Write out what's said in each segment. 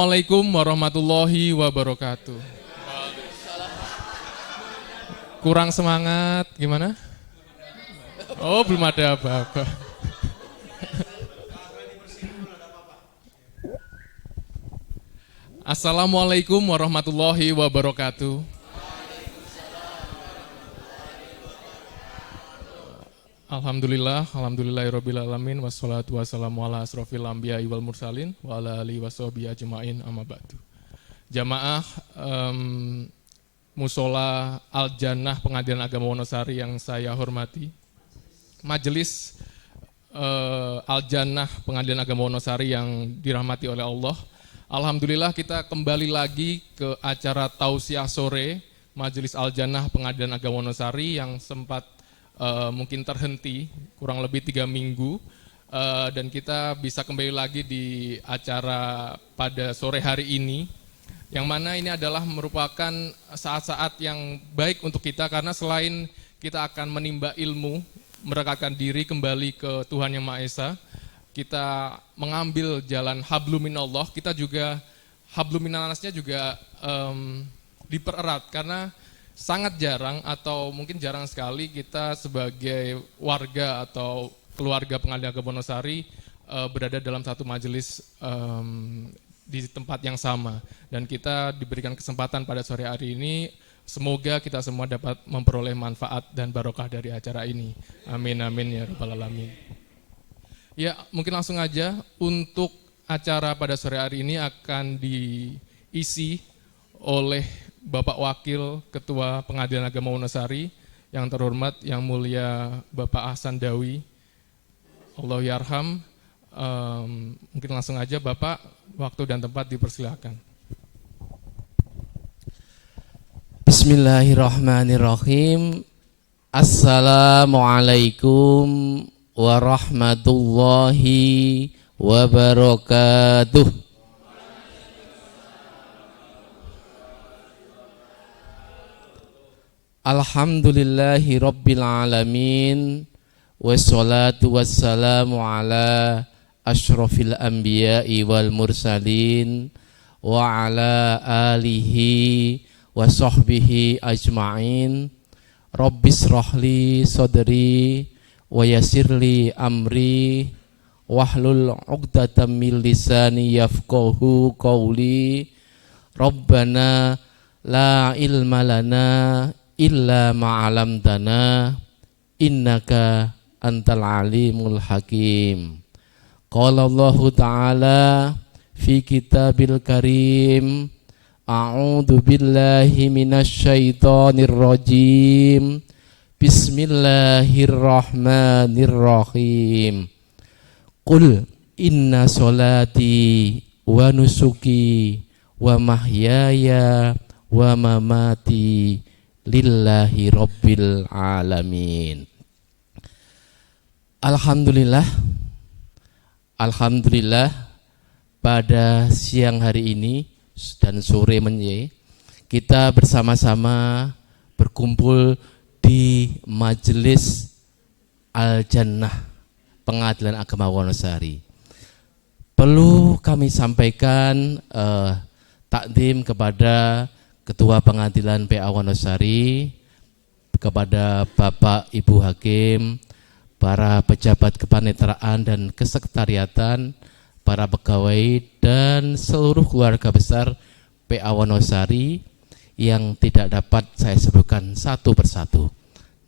Assalamualaikum warahmatullahi wabarakatuh. Kurang semangat, gimana? Oh, belum ada apa-apa. Assalamualaikum warahmatullahi wabarakatuh. Alhamdulillahirabbil alamin wassalatu wassalamu ala asrofil anbiya'i wal mursalin wa ala alihi washabihi ajmain amma ba'du. Jamaah Musola Al Jannah Pengadilan Agama Wonosari yang saya hormati, Majelis Al Jannah Pengadilan Agama Wonosari yang dirahmati oleh Allah. Alhamdulillah kita kembali lagi ke acara tausiah sore Majelis Al Jannah Pengadilan Agama Wonosari yang sempat mungkin terhenti kurang lebih 3 minggu, dan kita bisa kembali lagi di acara pada sore hari ini, yang mana ini adalah merupakan saat-saat yang baik untuk kita karena selain kita akan menimba ilmu, mendekatkan diri kembali ke Tuhan Yang Maha Esa, kita mengambil jalan hablum minallah, kita juga hablum minannasnya juga dipererat karena sangat jarang atau mungkin jarang sekali kita sebagai warga atau keluarga Pengadilan Agama Wonosari berada dalam satu majelis di tempat yang sama, dan kita diberikan kesempatan pada sore hari ini. Semoga kita semua dapat memperoleh manfaat dan barokah dari acara ini. Amin amin ya rabbal alamin. Ya, mungkin langsung aja untuk acara pada sore hari ini akan diisi oleh Bapak Wakil Ketua Pengadilan Agama Wonosari yang terhormat, yang mulia Bapak Ahsan Dawi, Allah yarham. Mungkin langsung aja Bapak, waktu dan tempat dipersilakan. Bismillahirrahmanirrahim. Assalamualaikum warahmatullahi wabarakatuh. Alhamdulillahi rabbil alamin, wassalatu wassalamu ala ashrafil anbiya'i wal mursalin wa ala alihi wa sahbihi ajma'in. Rabbis rahli sadri wa yassirli amri wahlul 'uqdatam min lisani yafqahu qawli. Rabbana la ilma lana illa ma'alamtana innaka antal alimul hakim. Qala Allahu ta'ala fi kitabil karim, a'udzu billahi minasy syaithanir rajim, bismillahirrahmanirrahim. Qul inna sholati wa nusuki wa mahyaya wa mamati lillahi rabbil alamin. Alhamdulillah pada siang hari ini dan sore kita bersama-sama berkumpul di Majelis Al Jannah Pengadilan Agama Wonosari. Perlu kami sampaikan takdim kepada Ketua Pengadilan PA Wonosari, kepada Bapak Ibu Hakim, para pejabat kepaniteraan dan kesekretariatan, para pegawai dan seluruh keluarga besar PA Wonosari yang tidak dapat saya sebutkan satu persatu.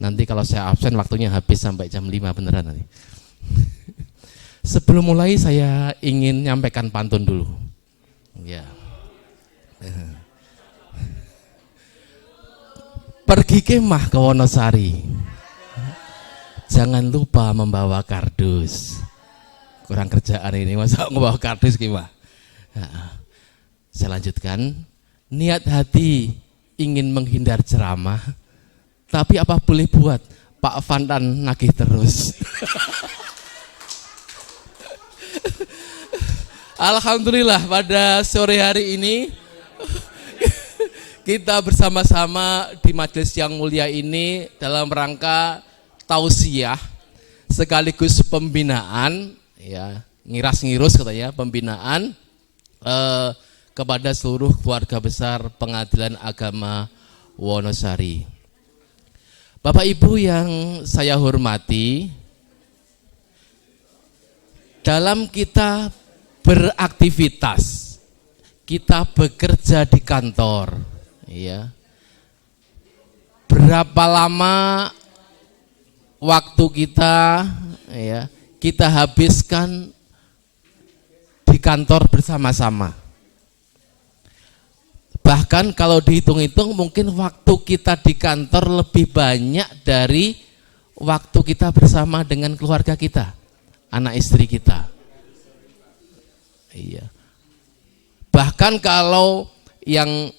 Nanti kalau saya absen waktunya habis sampai jam 5 beneran nanti. Sebelum mulai saya ingin nyampaikan pantun dulu. Ya. Pergi kemah ke Wonosari, jangan lupa membawa kardus. Kurang kerjaan ini, masa membawa kardus kemah. Saya lanjutkan. Niat hati ingin menghindar ceramah, tapi apa boleh buat, Pak Fandan nagih terus. Alhamdulillah pada sore hari ini kita bersama-sama di majelis yang mulia ini dalam rangka tausiah sekaligus pembinaan, ya, ngiras-ngirus katanya, pembinaan kepada seluruh keluarga besar Pengadilan Agama Wonosari. Bapak Ibu yang saya hormati, dalam kita beraktivitas, kita bekerja di kantor, ya. Berapa lama waktu kita, ya, kita habiskan di kantor bersama-sama. Bahkan kalau dihitung-hitung mungkin waktu kita di kantor lebih banyak dari waktu kita bersama dengan keluarga kita, anak istri kita. Iya. Bahkan kalau yang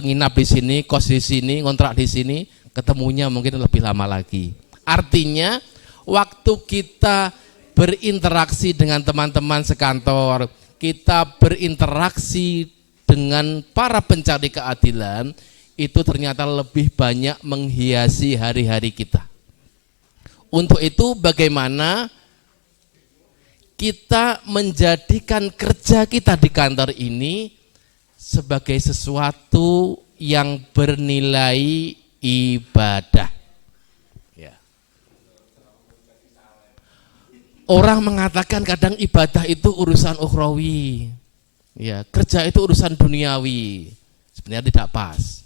nginap di sini, kos di sini, ngontrak di sini, ketemunya mungkin lebih lama lagi. Artinya waktu kita berinteraksi dengan teman-teman sekantor, kita berinteraksi dengan para pencari keadilan, itu ternyata lebih banyak menghiasi hari-hari kita. Untuk itu bagaimana kita menjadikan kerja kita di kantor ini sebagai sesuatu yang bernilai ibadah. Ya. Orang mengatakan kadang ibadah itu urusan ukhrawi, ya, kerja itu urusan duniawi. Sebenarnya tidak pas.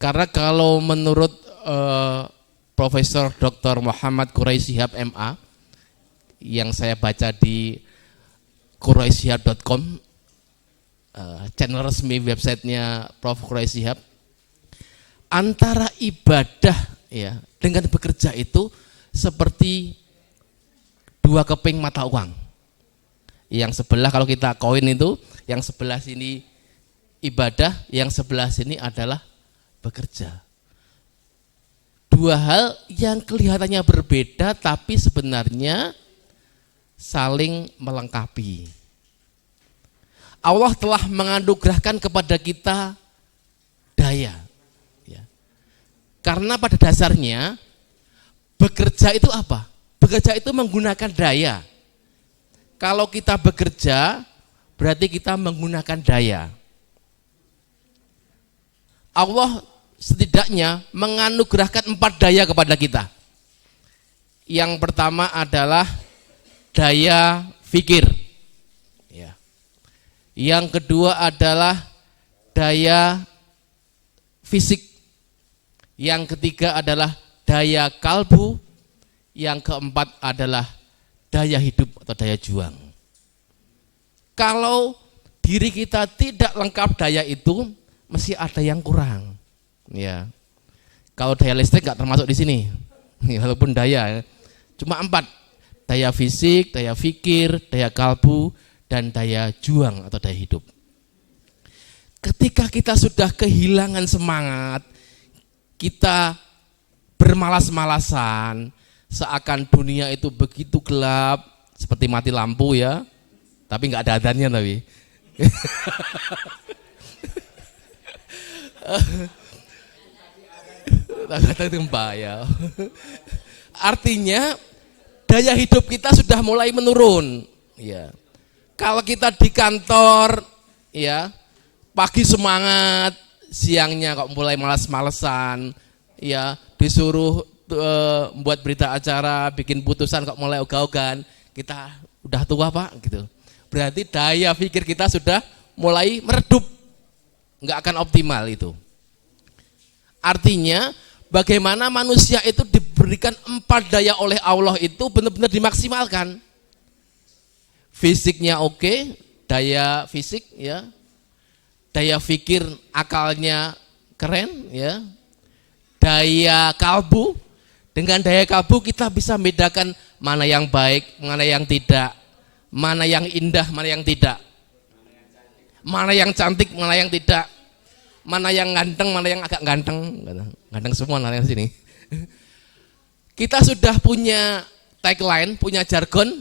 Karena kalau menurut Profesor Dr. Muhammad Quraisy Shihab MA yang saya baca di quraisyshihab.com, channel resmi websitenya Prof. Quraisy Shihab, antara ibadah, ya, dengan bekerja itu seperti dua keping mata uang. Yang sebelah kalau kita koin itu, yang sebelah sini ibadah, yang sebelah sini adalah bekerja. Dua hal yang kelihatannya berbeda tapi sebenarnya saling melengkapi. Allah telah menganugerahkan kepada kita daya, ya. Karena pada dasarnya bekerja itu apa? Bekerja itu menggunakan daya. Kalau kita bekerja berarti kita menggunakan daya. Allah setidaknya menganugerahkan 4 daya kepada kita. Yang pertama adalah daya fikir. Yang kedua adalah daya fisik. Yang ketiga adalah daya kalbu. Yang keempat adalah daya hidup atau daya juang. Kalau diri kita tidak lengkap daya itu, mesti ada yang kurang. Ya. Kalau daya listrik nggak termasuk di sini. Walaupun daya cuma 4. Daya fisik, daya fikir, daya kalbu, dan daya juang atau daya hidup. Ketika kita sudah kehilangan semangat, kita bermalas-malasan, seakan dunia itu begitu gelap, seperti mati lampu, ya, tapi nggak ada adanya tapi. Kata itu ya. Artinya daya hidup kita sudah mulai menurun, ya. Kalau kita di kantor, ya, pagi semangat, siangnya kok mulai malas-malesan, ya, disuruh buat berita acara, bikin putusan kok mulai ogah-ogahan, kita udah tua Pak, gitu. Berarti daya pikir kita sudah mulai meredup, nggak akan optimal itu. Artinya bagaimana manusia itu diberikan 4 daya oleh Allah itu benar-benar dimaksimalkan. Fisiknya oke, daya fisik, ya, daya fikir akalnya keren, ya, daya kalbu. Dengan daya kalbu kita bisa membedakan mana yang baik, mana yang tidak, mana yang indah, mana yang tidak, mana yang cantik, mana yang tidak, mana yang ganteng, mana yang agak ganteng, ganteng semua mana yang sini. Kita sudah punya tagline, punya jargon,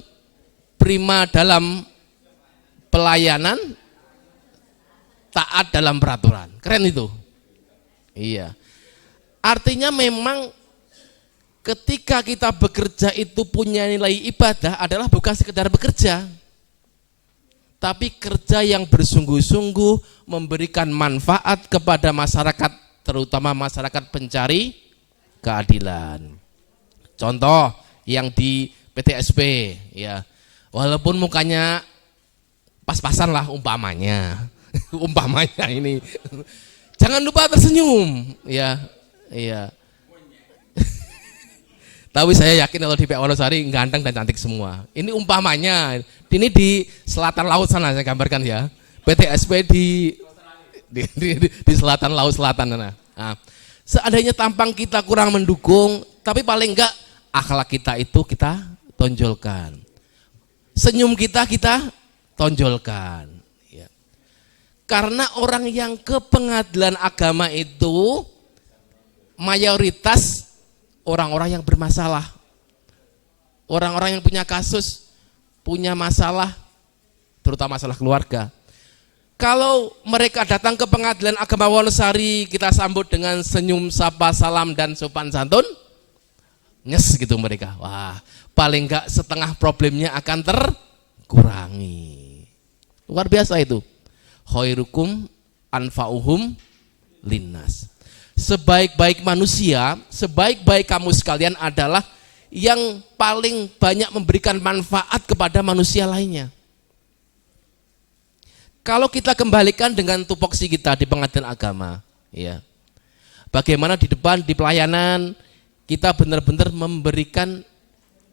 prima dalam pelayanan, taat dalam peraturan. Keren itu. Iya. Artinya memang ketika kita bekerja itu punya nilai ibadah adalah bukan sekedar bekerja, tapi kerja yang bersungguh-sungguh memberikan manfaat kepada masyarakat, terutama masyarakat pencari keadilan. Contoh yang di PTSP ya, walaupun mukanya pas-pasan lah umpamanya, umpamanya ini, jangan lupa tersenyum ya, iya. Tapi saya yakin kalau di PA Wonosari ganteng dan cantik semua. Ini umpamanya, ini di selatan laut sana saya gambarkan ya. PTSP di selatan laut selatan sana. Nah, seandainya tampang kita kurang mendukung, tapi paling enggak akhlak kita itu kita tonjolkan. Senyum kita tonjolkan. Ya. Karena orang yang ke pengadilan agama itu mayoritas orang-orang yang bermasalah, orang-orang yang punya kasus, punya masalah, terutama masalah keluarga. Kalau mereka datang ke pengadilan agama Wonosari, kita sambut dengan senyum, sapa, salam, dan sopan santun, nyes gitu mereka. Wah, paling enggak setengah problemnya akan terkurangi. Luar biasa itu. Khairukum anfa'uhum linnas. Sebaik-baik manusia, sebaik-baik kamu sekalian adalah yang paling banyak memberikan manfaat kepada manusia lainnya. Kalau kita kembalikan dengan tupoksi kita di pengadilan agama, ya, bagaimana di depan di pelayanan kita benar-benar memberikan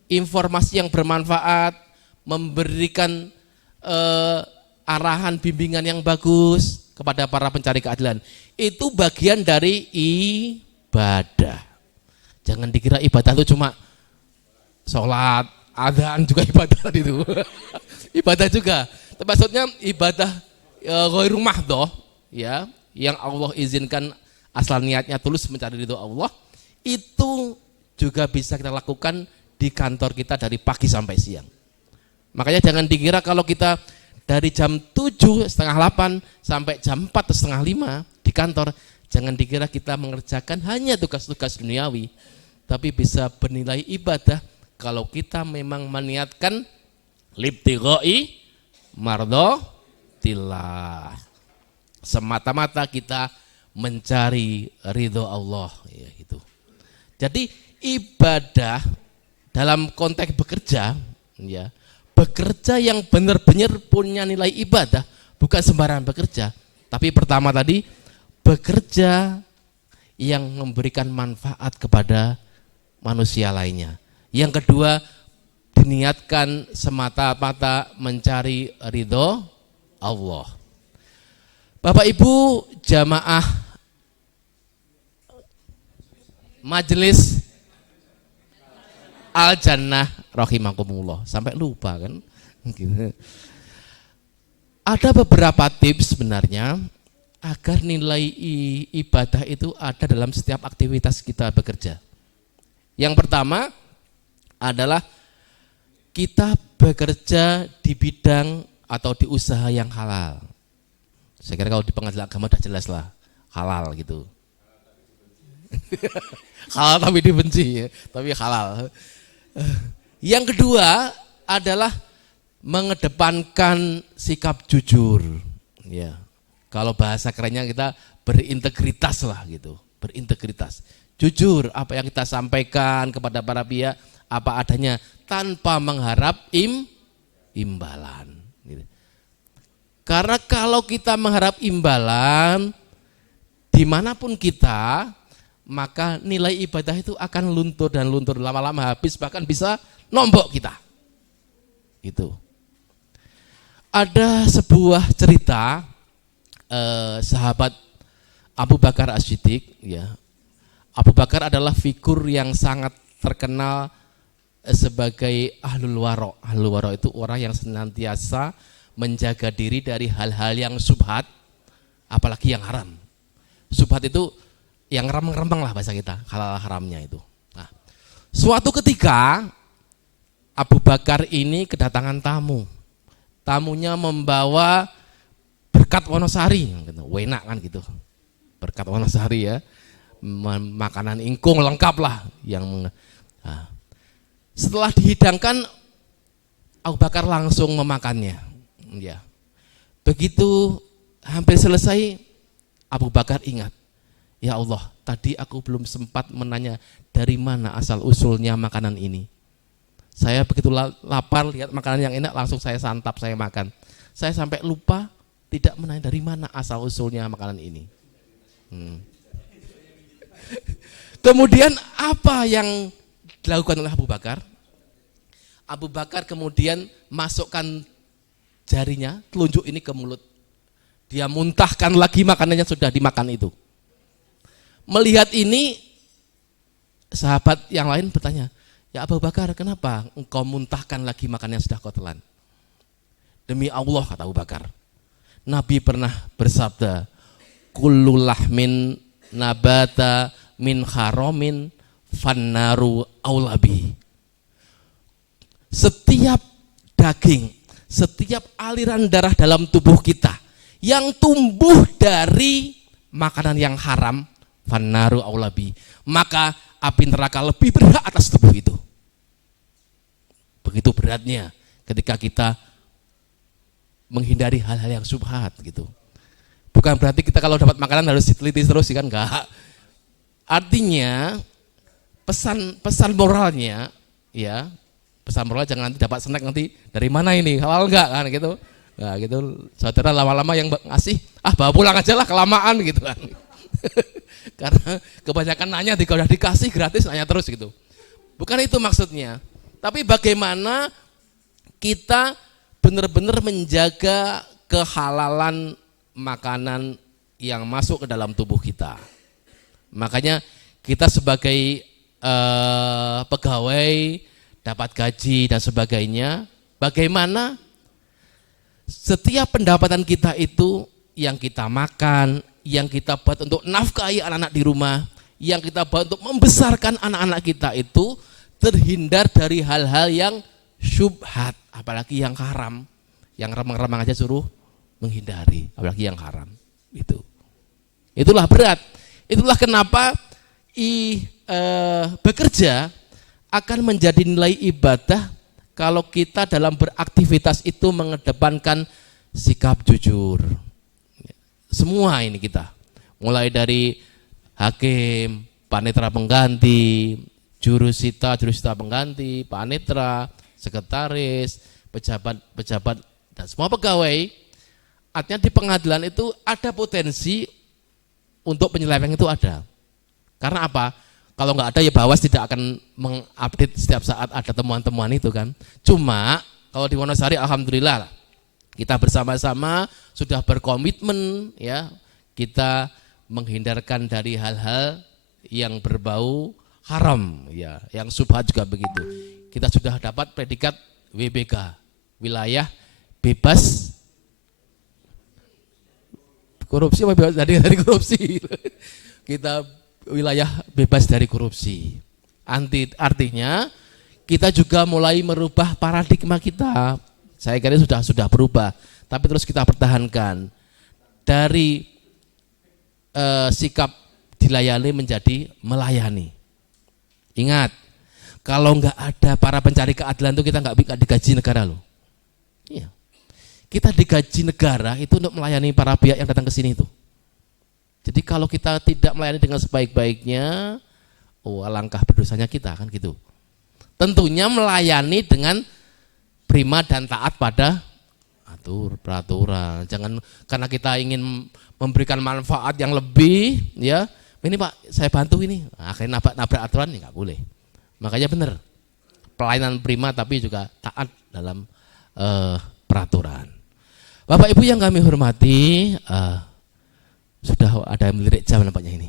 informasi yang bermanfaat, memberikan arahan bimbingan yang bagus kepada para pencari keadilan. Itu bagian dari ibadah. Jangan dikira ibadah itu cuma sholat, adzan juga ibadah itu. Ibadah juga. Maksudnya ibadah ghairu mahdhah ya, yang Allah izinkan asal niatnya tulus mencari ridho Allah, itu juga bisa kita lakukan di kantor kita dari pagi sampai siang. Makanya jangan dikira kalau kita dari jam 7.30 sampai jam 4.30 di kantor, jangan dikira kita mengerjakan hanya tugas-tugas duniawi, tapi bisa bernilai ibadah kalau kita memang meniatkan libtighai mardhatillah, semata-mata kita mencari ridho Allah ya, gitu. Jadi ibadah dalam konteks bekerja ya, bekerja yang benar-benar punya nilai ibadah, bukan sembarangan bekerja, tapi pertama tadi bekerja yang memberikan manfaat kepada manusia lainnya. Yang kedua, diniatkan semata-mata mencari ridho Allah. Bapak Ibu jamaah Majelis Al-Jannah rahimakumullah, sampai lupa kan. Ada beberapa tips sebenarnya agar nilai ibadah itu ada dalam setiap aktivitas kita bekerja. Yang pertama adalah kita bekerja di bidang atau di usaha yang halal. Saya kira kalau di pengadilan agama sudah jelas lah, halal gitu. Halal tapi dibenci ya, tapi halal. Yang kedua adalah mengedepankan sikap jujur. Ya, kalau bahasa kerennya kita berintegritas lah gitu, berintegritas. Jujur apa yang kita sampaikan kepada para pihak apa adanya tanpa mengharap imbalan. Gitu. Karena kalau kita mengharap imbalan dimanapun kita, maka nilai ibadah itu akan luntur dan luntur, lama-lama habis, bahkan bisa nombok kita. Itu. Ada sebuah cerita sahabat Abu Bakar As-Siddiq ya. Abu Bakar adalah figur yang sangat terkenal sebagai ahlul wara'. Ahlul wara' itu orang yang senantiasa menjaga diri dari hal-hal yang subhat, apalagi yang haram. Subhat itu yang remeng-remeng lah bahasa kita, halal haramnya itu. Nah, suatu ketika Abu Bakar ini kedatangan tamu. Tamunya membawa berkat Wonosari, enak kan gitu. Berkat Wonosari ya, makanan ingkung lengkap lah. Nah, setelah dihidangkan, Abu Bakar langsung memakannya. Ya, Begitu hampir selesai, Abu Bakar ingat, ya Allah, tadi aku belum sempat menanya dari mana asal usulnya makanan ini. Saya begitu lapar lihat makanan yang enak, langsung saya santap, saya makan. Saya sampai lupa tidak menanya dari mana asal usulnya makanan ini. Kemudian apa yang dilakukan oleh Abu Bakar? Abu Bakar kemudian masukkan jarinya, telunjuk ini ke mulut. Dia muntahkan lagi makanan yang sudah dimakan itu. Melihat ini, sahabat yang lain bertanya, ya Abu Bakar, kenapa engkau muntahkan lagi makanan yang sudah kau telan? Demi Allah, kata Abu Bakar, Nabi pernah bersabda, kullu lahmin nabata min haramin fannaru aulabi. Setiap daging, setiap aliran darah dalam tubuh kita yang tumbuh dari makanan yang haram, fannaru aulabi, maka api neraka lebih berat atas tubuh itu. Begitu beratnya ketika kita menghindari hal-hal yang syubhat gitu. Bukan berarti kita kalau dapat makanan harus diteliti terus, kan enggak. Artinya pesan moralnya, ya, pesan moral jangan nanti dapat snack nanti dari mana ini, halal enggak kan gitu. Nah gitu, saudara lama-lama yang ngasih, bawa pulang aja lah, kelamaan gitu kan. Karena kebanyakan nanya, kalau udah dikasih gratis nanya terus gitu. Bukan itu maksudnya. Tapi bagaimana kita benar-benar menjaga kehalalan makanan yang masuk ke dalam tubuh kita. Makanya kita sebagai pegawai dapat gaji dan sebagainya, bagaimana setiap pendapatan kita itu yang kita makan, yang kita buat untuk nafkahi anak-anak di rumah, yang kita buat untuk membesarkan anak-anak kita itu terhindar dari hal-hal yang syubhat, apalagi yang haram. Yang remang-remang aja suruh menghindari, apalagi yang haram. Itulah berat. Itulah kenapa bekerja akan menjadi nilai ibadah kalau kita dalam beraktivitas itu mengedepankan sikap jujur. Semua ini kita, mulai dari hakim, panitera pengganti, jurusita pengganti, panitera, sekretaris, pejabat, dan semua pegawai. Artinya di pengadilan itu ada potensi untuk penyeleweng, itu ada. Karena apa? Kalau nggak ada ya Bawas tidak akan mengupdate setiap saat ada temuan-temuan itu kan. Cuma kalau di Wonosari alhamdulillah kita bersama-sama sudah berkomitmen, ya, kita menghindarkan dari hal-hal yang berbau haram, ya, yang syubhat juga begitu. Kita sudah dapat predikat WBK, wilayah bebas korupsi, apa bebas dari korupsi. Kita wilayah bebas dari korupsi. Artinya kita juga mulai merubah paradigma kita. Saya kira sudah berubah, tapi terus kita pertahankan dari sikap dilayani menjadi melayani. Ingat, kalau nggak ada para pencari keadilan itu kita nggak digaji negara loh. Iya. Kita digaji negara itu untuk melayani para pihak yang datang ke sini itu. Jadi kalau kita tidak melayani dengan sebaik-baiknya, alangkah berdosanya kita kan gitu. Tentunya melayani dengan prima dan taat pada peraturan. Jangan karena kita ingin memberikan manfaat yang lebih, ya. Ini Pak, saya bantu ini. Akhirnya nabrak aturan, ya nggak boleh. Makanya benar, pelayanan prima tapi juga taat dalam peraturan. Bapak Ibu yang kami hormati, sudah ada yang melirik jam nampaknya ini.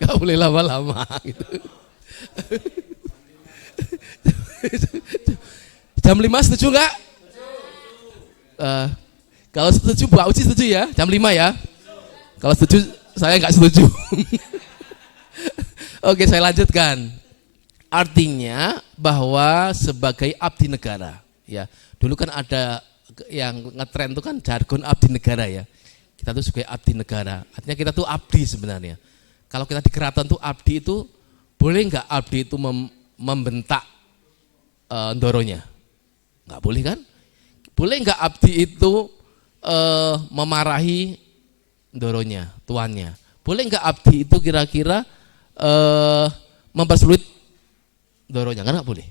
Gak boleh lama-lama gitu. Jam 5 setuju enggak? Kalau setuju Bu Uci setuju ya, jam 5 ya. Kalau setuju saya enggak setuju. Oke, saya lanjutkan. Artinya bahwa sebagai abdi negara, ya. Dulu kan ada yang ngetren itu kan jargon abdi negara ya. Kita tuh sebagai abdi negara. Artinya kita tuh abdi sebenarnya. Kalau kita di keraton tuh abdi itu, boleh nggak abdi itu membentak ndoronya? Nggak boleh kan? Boleh nggak abdi itu memarahi doronya, tuannya? Boleh nggak abdi itu kira-kira mempersulit doronya? Kan nggak boleh.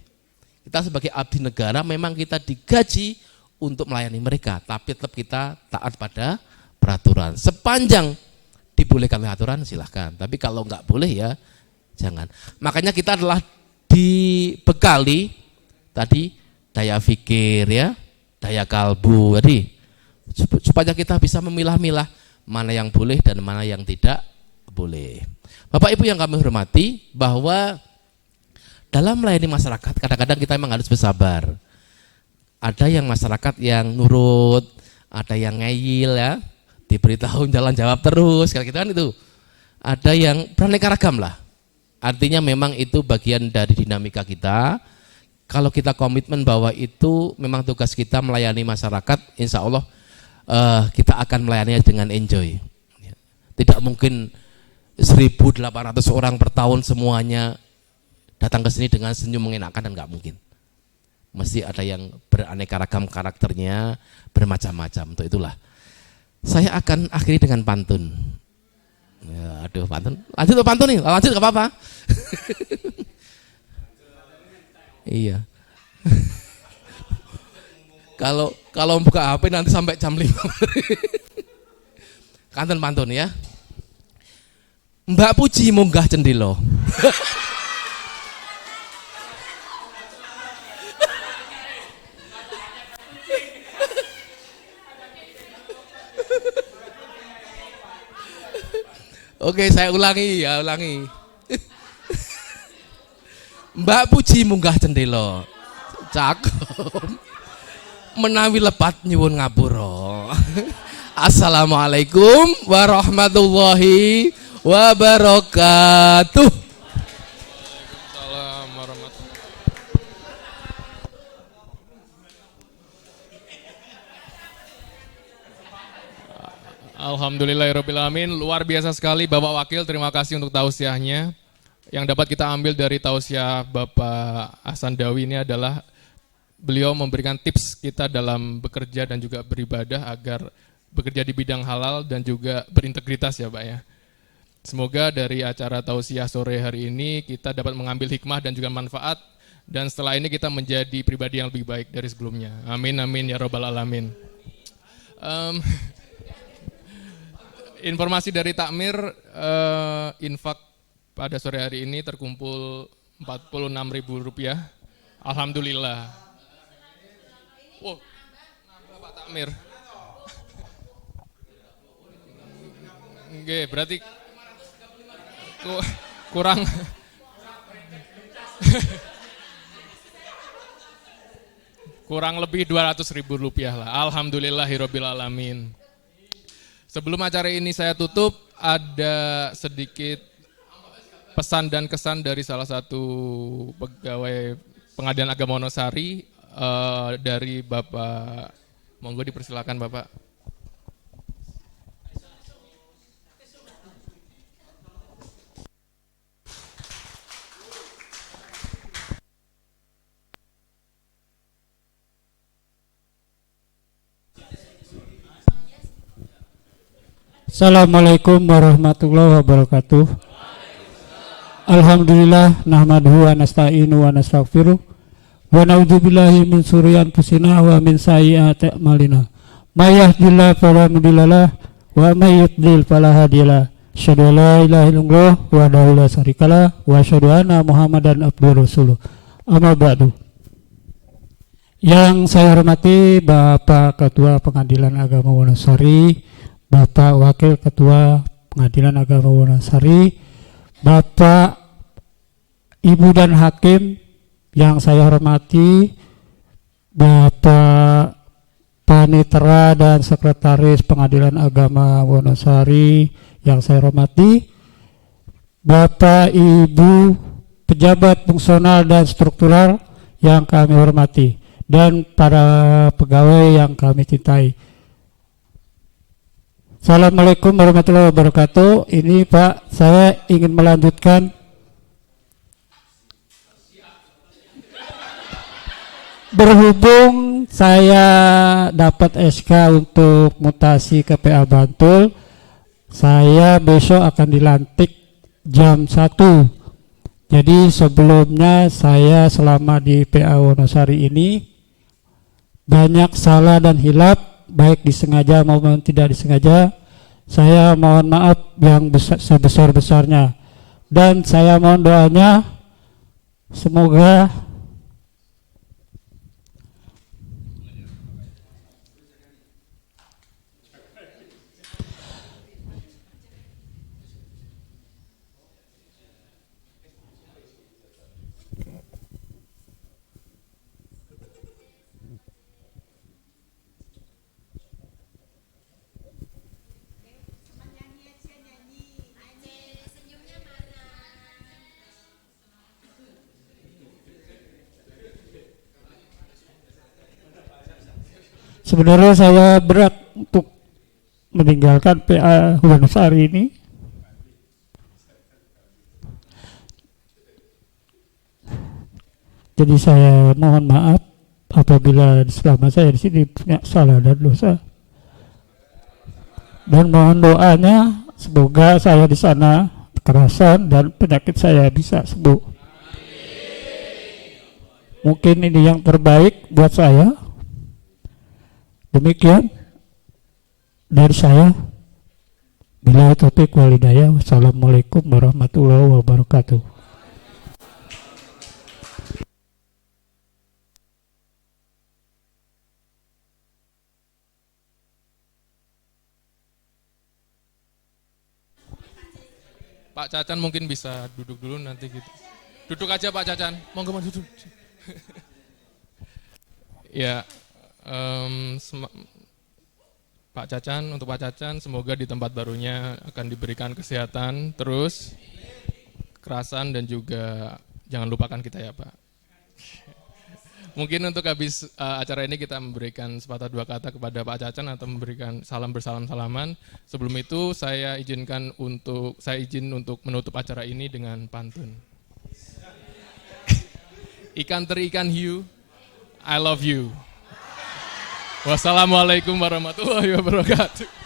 Kita sebagai abdi negara memang kita digaji untuk melayani mereka, tapi tetap kita taat pada peraturan. Sepanjang dibolehkan oleh aturan silahkan, tapi kalau nggak boleh ya jangan. Makanya kita adalah dibekali tadi daya fikir ya, daya kalbu tadi, supaya kita bisa memilah-milah mana yang boleh dan mana yang tidak boleh. Bapak Ibu yang kami hormati, bahwa dalam melayani masyarakat kadang-kadang kita memang harus bersabar. Ada yang masyarakat yang nurut, ada yang ngeyel ya, diberitahu jalan jawab terus, kayak gitu kan itu. Ada yang beraneka ragam lah. Artinya memang itu bagian dari dinamika kita. Kalau kita komitmen bahwa itu memang tugas kita melayani masyarakat, insya Allah kita akan melayaninya dengan enjoy. Tidak mungkin 1.800 orang per tahun semuanya datang ke sini dengan senyum mengenakan, dan nggak mungkin. Mesti ada yang beraneka ragam karakternya, bermacam-macam. Untuk itulah saya akan akhiri dengan pantun. Ya, aduh pantun. Lanjut ke pantun nih, lanjut gak apa-apa. Iya. Kalau buka HP nanti sampai jam 5. Kanten pantun ya. Mbak Puji munggah cendilo. Oke, saya ulangi ya, ulangi. Mbak Puji munggah cendelo. Cakep. Menawi lepat nyuwun ngapura. Assalamualaikum warahmatullahi wabarakatuh. Waalaikumsalam warahmatullahi. Alhamdulillahirrahmanirrahim. Luar biasa sekali Bapak Wakil, terima kasih untuk tausiahnya. Yang dapat kita ambil dari tausiah Bapak Hasan Dawi ini adalah beliau memberikan tips kita dalam bekerja dan juga beribadah agar bekerja di bidang halal dan juga berintegritas ya Pak ya. Semoga dari acara tausiah sore hari ini kita dapat mengambil hikmah dan juga manfaat, dan setelah ini kita menjadi pribadi yang lebih baik dari sebelumnya. Amin amin ya robbal alamin. Informasi dari Takmir, infak pada sore hari ini terkumpul Rp46.000. Alhamdulillah. Oh, Pak Takmir. Oke, berarti kurang kurang lebih Rp200.000 lah. Alhamdulillahirabbil alamin. Sebelum acara ini saya tutup, ada sedikit pesan dan kesan dari salah satu pegawai Pengadilan Agama Wonosari, dari Bapak. Monggo dipersilakan Bapak. Assalamualaikum warahmatullahi wabarakatuh. Alhamdulillah nahmaduhu wa nasta'inu wa nastaghfiruh wa na'udzubillahi min syururi anfusina wa min sayyiati a'malina. May yahdihillahu fala mudhillalah wa may yudlil fala hadiyalah. Asyhadu an la ilaha illallah wahdahu la syarikalah wa asyhadu anna Muhammadan abduhu rasuluh. Amma ba'du. Yang saya hormati Bapak Ketua Pengadilan Agama Wonosari, Bapak Wakil Ketua Pengadilan Agama Wonosari, Bapak, Ibu dan Hakim yang saya hormati, Bapak Panitera dan Sekretaris Pengadilan Agama Wonosari yang saya hormati, Bapak Ibu pejabat fungsional dan struktural yang kami hormati, dan para pegawai yang kami cintai. Assalamualaikum warahmatullahi wabarakatuh. Ini Pak, saya ingin melanjutkan. Berhubung saya dapat SK untuk mutasi ke PA Bantul, saya besok akan dilantik jam 1. Jadi sebelumnya saya selama di PA Wonosari ini banyak salah dan hilap, baik disengaja maupun tidak disengaja. Saya mohon maaf yang sebesar-besarnya. Dan saya mohon doanya semoga sebenarnya saya berat untuk meninggalkan PA Wonosari ini. Jadi saya mohon maaf apabila selama saya di sini punya salah dan dosa. Dan mohon doanya semoga saya di sana kekerasan dan penyakit saya bisa sembuh. Mungkin ini yang terbaik buat saya. Demikian dari saya. Billahi taufiq wal hidayah. Wassalamualaikum warahmatullahi wabarakatuh. Pak Cacan mungkin bisa duduk dulu nanti gitu. Duduk aja Pak Cacan, monggo duduk. Ya, Pak Cacan, untuk Pak Cacan semoga di tempat barunya akan diberikan kesehatan terus, kerasan dan juga jangan lupakan kita ya Pak. Mungkin untuk habis acara ini kita memberikan sepatah dua kata kepada Pak Cacan atau memberikan salam bersalam-salaman. Sebelum itu saya izin untuk menutup acara ini dengan pantun. Ikan terikan hiu, I love you. Wassalamualaikum warahmatullahi wabarakatuh.